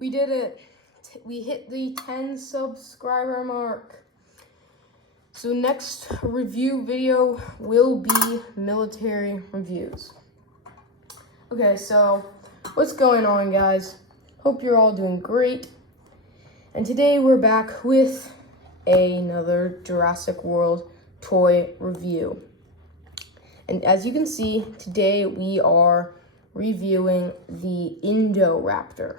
We did it. We hit the 10 subscriber mark. So next review video will be military reviews. Okay, so what's going on, guys? Hope you're all doing great. And today we're back with another Jurassic World toy review. And as you can see, today we are reviewing the Indoraptor.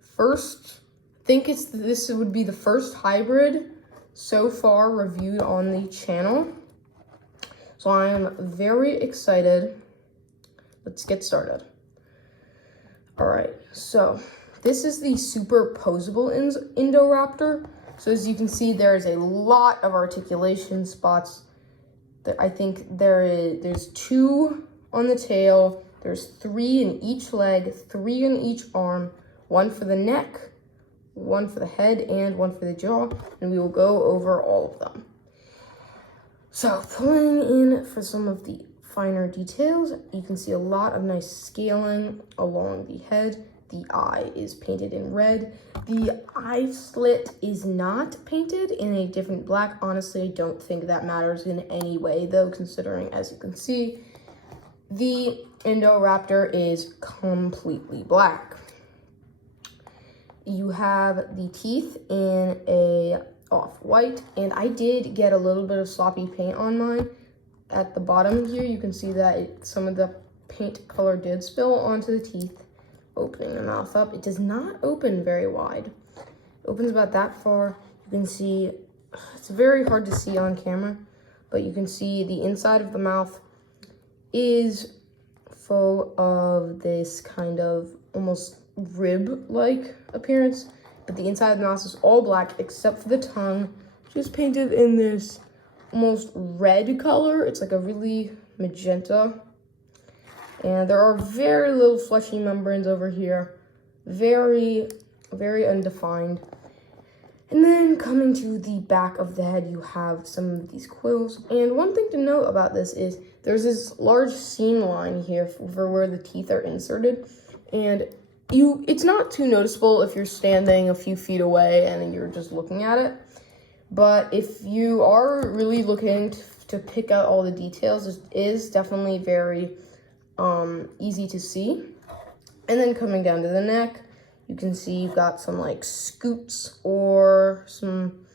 First, I think this would be the first hybrid so far reviewed on the channel. So I am very excited. Let's get started. All right, so this is the super posable Indoraptor. So as you can see, there's a lot of articulation spots. I think there's 2 on the tail. There's 3 in each leg, 3 in each arm, 1 for the neck, 1 for the head, and 1 for the jaw, and we will go over all of them. So pulling in for some of the finer details, you can see a lot of nice scaling along the head. The eye is painted in red. The eye slit is not painted in a different black. Honestly, I don't think that matters in any way, though, considering, as you can see, the Indoraptor is completely black. You have the teeth in a off-white, and I did get a little bit of sloppy paint on mine. At the bottom here, you can see that some of the paint color did spill onto the teeth, opening the mouth up. It does not open very wide. It opens about that far. You can see, it's very hard to see on camera, but you can see the inside of the mouth is full of this kind of almost rib-like appearance, but the inside of the mouth is all black except for the tongue, which is painted in this almost red color. It's like a really magenta. And there are very little fleshy membranes over here. Very, very undefined. And then coming to the back of the head, you have some of these quills. And one thing to note about this is there's this large seam line here for where the teeth are inserted. And it's not too noticeable if you're standing a few feet away and you're just looking at it. But if you are really looking to pick out all the details, it is definitely very easy to see. And then coming down to the neck, you can see you've got some like scoots or some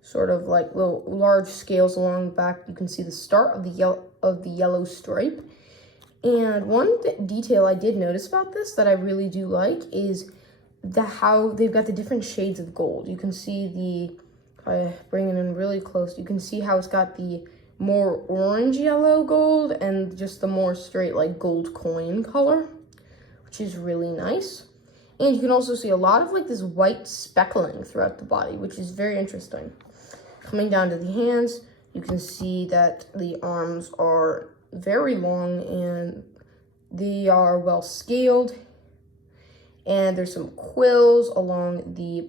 sort of like little large scales along the back. You can see the start of the yellow stripe. And one detail I did notice about this that I really do like is how they've got the different shades of gold. You can see bring it in really close, you can see how it's got the more orange yellow gold and just the more straight like gold coin color, which is really nice. And you can also see a lot of like this white speckling throughout the body, which is very interesting. Coming down to the hands, you can see that the arms are very long and they are well scaled. And there's some quills along the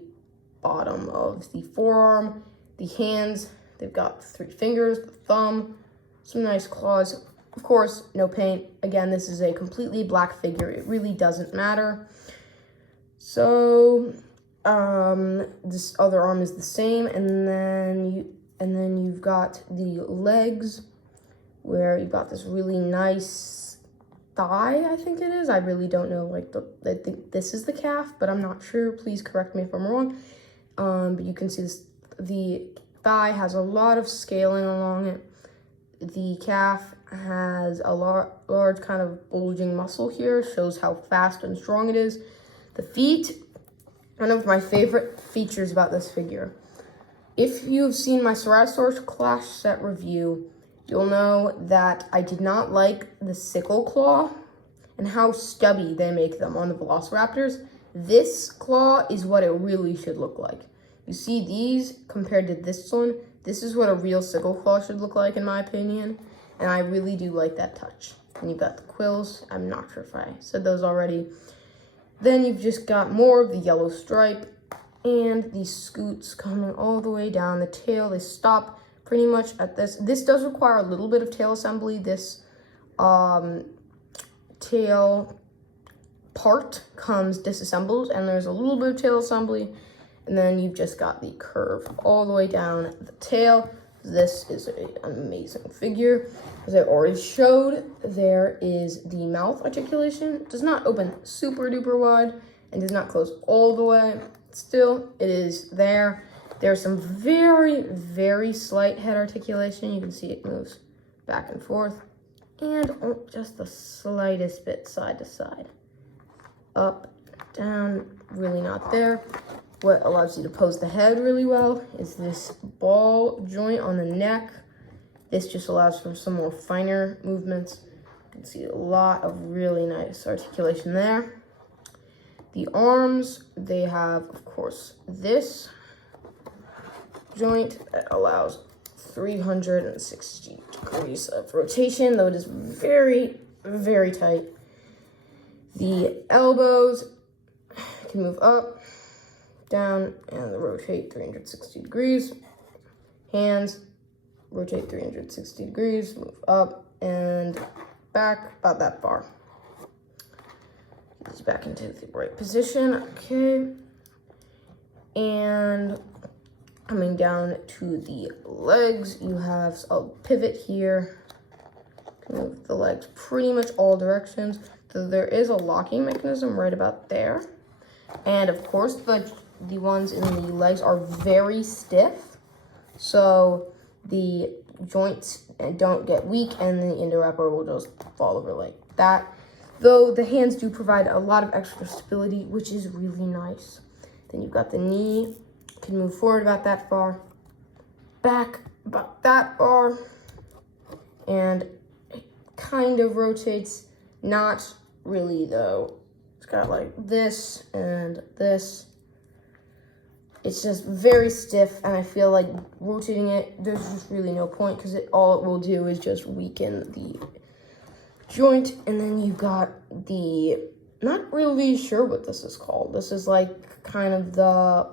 bottom of the forearm. The hands, they've got 3 fingers, the thumb, some nice claws. Of course, no paint. Again, this is a completely black figure. It really doesn't matter. So, this other arm is the same, and then you've got the legs, where you've got this really nice thigh, I think it is. I really don't know, like, I think this is the calf, but I'm not sure. Please correct me if I'm wrong. But you can see the thigh has a lot of scaling along it. The calf has a large kind of bulging muscle here, shows how fast and strong it is. The feet, one of my favorite features about this figure. If you've seen my Ceratosaurus Clash set review, you'll know that I did not like the sickle claw and how stubby they make them on the Velociraptors. This claw is what it really should look like. You see these compared to this one, this is what a real sickle claw should look like in my opinion, and I really do like that touch. And you've got the quills, I'm not sure if I said those already. Then you've just got more of the yellow stripe and these scoots coming all the way down the tail. They stop pretty much at this. This does require a little bit of tail assembly. This tail part comes disassembled, and there's a little bit of tail assembly, and then you've just got the curve all the way down the tail. This is an amazing figure. As I already showed, there is the mouth articulation. It does not open super duper wide and does not close all the way. Still, it is there. There's some very, very slight head articulation. You can see it moves back and forth. And just the slightest bit side to side. Up, down, really not there. What allows you to pose the head really well is this ball joint on the neck. This just allows for some more finer movements. You can see a lot of really nice articulation there. The arms, they have, of course, this joint that allows 360 degrees of rotation, though it is very, very tight. The elbows can move up, down, and rotate 360 degrees. Hands, rotate 360 degrees, move up and back about that far. Get these back into the right position, okay. And coming down to the legs, you have a pivot here. Move the legs pretty much all directions. So there is a locking mechanism right about there. And of course, the ones in the legs are very stiff. So the joints don't get weak and the Indoraptor will just fall over like that. Though the hands do provide a lot of extra stability, which is really nice. Then you've got the knee, can move forward about that far, back about that far, and it kind of rotates, not really though. It's got like this and this. It's just very stiff, and I feel like rotating it, there's just really no point because all it will do is just weaken the joint. And then you got the, not really sure what this is called. This is like kind of the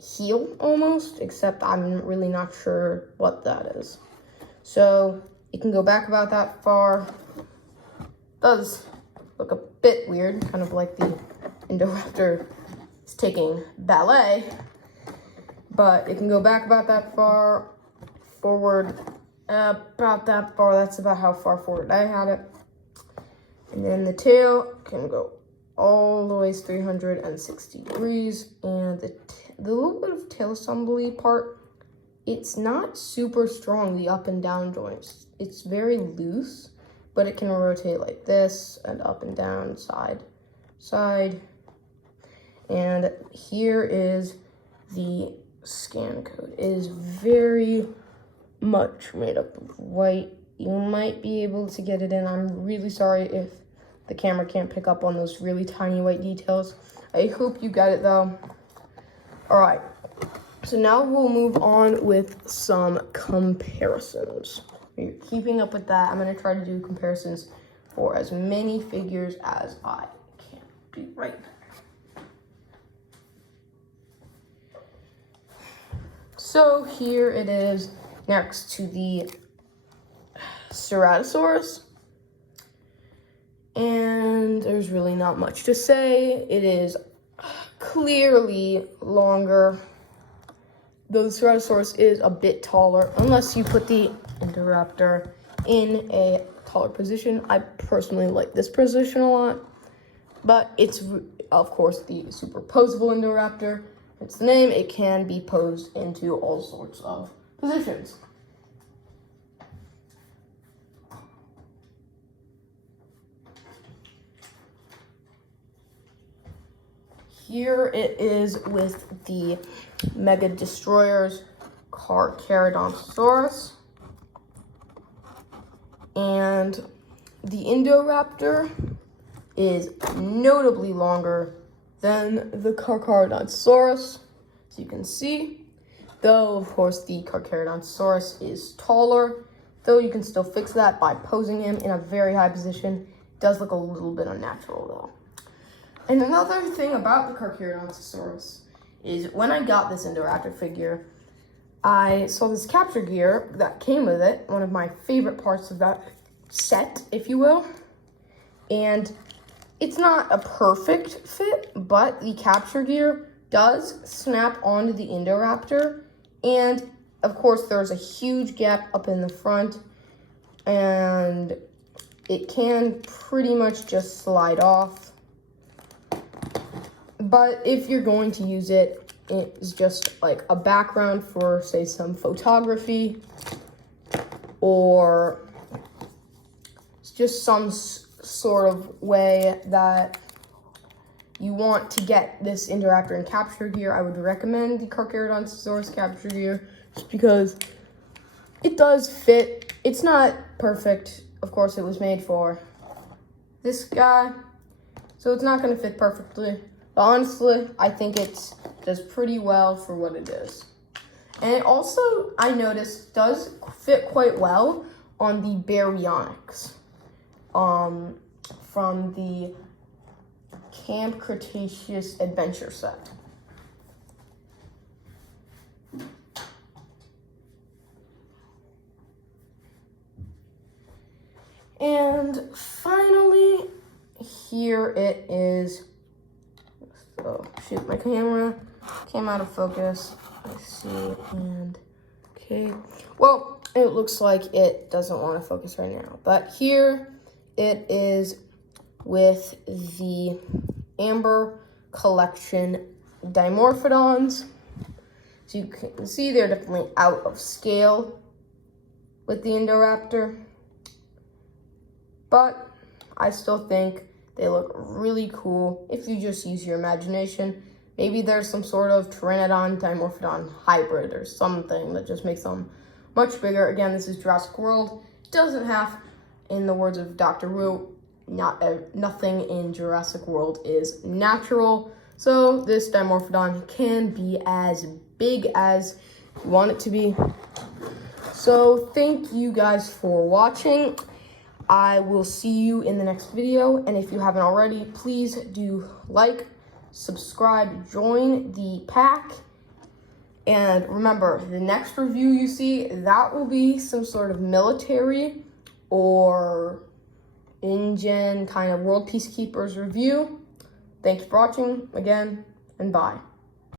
heel almost, except I'm really not sure what that is. So it can go back about that far. Does look a bit weird, kind of like the Indoraptor is taking ballet, but it can go back about that far, forward about that far. That's about how far forward I had it. And then the tail can go all the way 360 degrees, and the little bit of tail assembly part, it's not super strong, the up and down joints. It's very loose, but it can rotate like this and up and down, side, side. And here is the scan code. It is very much made up of white. You might be able to get it in. I'm really sorry if the camera can't pick up on those really tiny white details. I hope you got it though. All right, so now we'll move on with some comparisons. If you're keeping up with that, I'm gonna try to do comparisons for as many figures as I can do right now. So here it is next to the Ceratosaurus. And there's really not much to say. It is clearly longer. Though the Ceratosaurus is a bit taller, unless you put the Indoraptor in a taller position. I personally like this position a lot. But it's, of course, the super posable Indoraptor. It's the name. It can be posed into all sorts of positions. Here it is with the Mega Destroyers, Carcharodontosaurus, and the Indoraptor is notably longer than the Carcharodontosaurus, as you can see. Though, of course, the Carcharodontosaurus is taller, though you can still fix that by posing him in a very high position. It does look a little bit unnatural, though. And another thing about the Carcharodontosaurus is when I got this Indoraptor figure, I saw this capture gear that came with it, one of my favorite parts of that set, if you will. And It's not a perfect fit, but the capture gear does snap onto the Indoraptor. And of course, there's a huge gap up in the front, and it can pretty much just slide off. But if you're going to use it, it's just like a background for, say, some photography, or it's just some sort of way that you want to get this Indoraptor and capture gear, I would recommend the Carcharodontosaurus capture gear, just because it does fit. It's not perfect. Of course, it was made for this guy, so it's not going to fit perfectly. But honestly, I think it does pretty well for what it is. And it also, I noticed, does fit quite well on the Baryonyx from the Camp Cretaceous Adventure set. And finally, here it is. So, shoot, my camera came out of focus. Let's see, and okay. Well, it looks like it doesn't want to focus right now. But here it is with the Amber Collection Dimorphodons. So you can see they're definitely out of scale with the Indoraptor. But I still think they look really cool if you just use your imagination. Maybe there's some sort of Pteranodon Dimorphodon hybrid or something that just makes them much bigger. Again, this is Jurassic World. It doesn't have, in the words of Dr. Wu, nothing in Jurassic World is natural. So this Dimorphodon can be as big as you want it to be. So thank you guys for watching. I will see you in the next video, and if you haven't already, please do like, subscribe, join the pack, and remember, the next review you see, that will be some sort of military or InGen kind of World Peacekeepers review. Thanks for watching again, and bye.